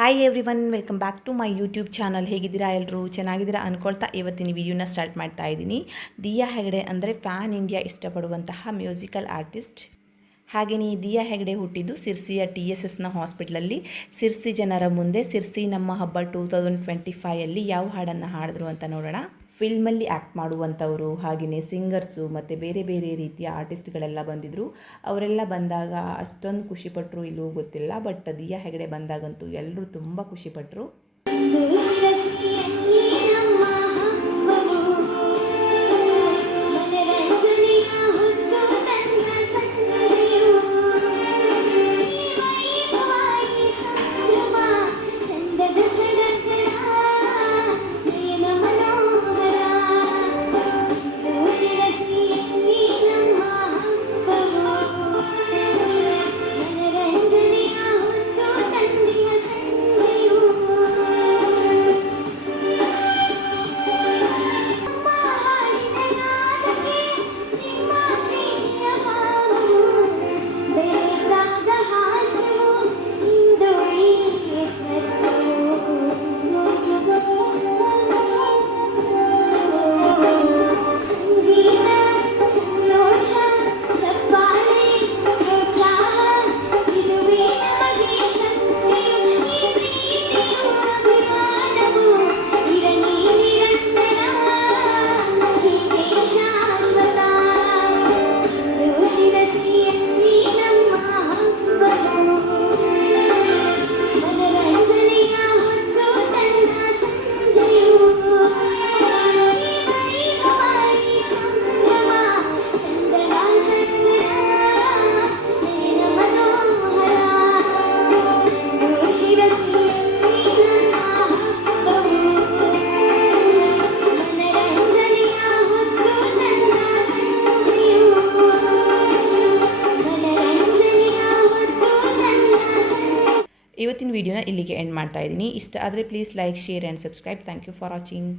Hi everyone, welcome back to my YouTube channel. ಹೇಗಿದ್ದೀರಾ ಎಲ್ಲರೂ? ಚೆನ್ನಾಗಿದ್ದೀರಾ ಅಂದ್ಕೊಳ್ತಾ ಇವತ್ತಿನ ವಿಡಿಯೋನ ಸ್ಟಾರ್ಟ್ ಮಾಡ್ತಾ ಇದ್ದೀನಿ. ದಿಯಾ ಹೆಗಡೆ ಅಂದರೆ ಪ್ಯಾನ್ ಇಂಡಿಯಾ ಇಷ್ಟಪಡುವಂತಹ ಮ್ಯೂಸಿಕಲ್ ಆರ್ಟಿಸ್ಟ್. ಹಾಗೆಯೇ ದಿಯಾ ಹೆಗಡೆ ಹುಟ್ಟಿದ್ದು ಸಿರ್ಸಿಯ TSSನ ಹಾಸ್ಪಿಟ್ಲಲ್ಲಿ. ಸಿರ್ಸಿ ಜನರ ಮುಂದೆ ಸಿರ್ಸಿ ನಮ್ಮ ಹಬ್ಬ 2025 ಯಾವ ಹಾಡನ್ನು ಹಾಡಿದ್ರು ಅಂತ ನೋಡೋಣ. ಫಿಲ್ಮಲ್ಲಿ ಆ್ಯಕ್ಟ್ ಮಾಡುವಂಥವರು, ಹಾಗೆಯೇ ಸಿಂಗರ್ಸು ಮತ್ತು ಬೇರೆ ಬೇರೆ ರೀತಿಯ ಆರ್ಟಿಸ್ಟ್ಗಳೆಲ್ಲ ಬಂದಿದ್ದರು. ಅವರೆಲ್ಲ ಬಂದಾಗ ಅಷ್ಟೊಂದು ಖುಷಿಪಟ್ಟರು ಇಲ್ಲವೋ ಗೊತ್ತಿಲ್ಲ, ಬಟ್ ದಿಯಾ ಹೆಗಡೆ ಬಂದಾಗಂತೂ ಎಲ್ಲರೂ ತುಂಬ ಖುಷಿಪಟ್ಟರು. ಇವತ್ತಿನ ವಿಡಿಯೋನ ಇಲ್ಲಿಗೆ ಎಂಡ್ ಮಾಡ್ತಾ ಇದ್ದೀನಿ. ಇಷ್ಟ ಆದರೆ please like, share and subscribe. Thank you for watching.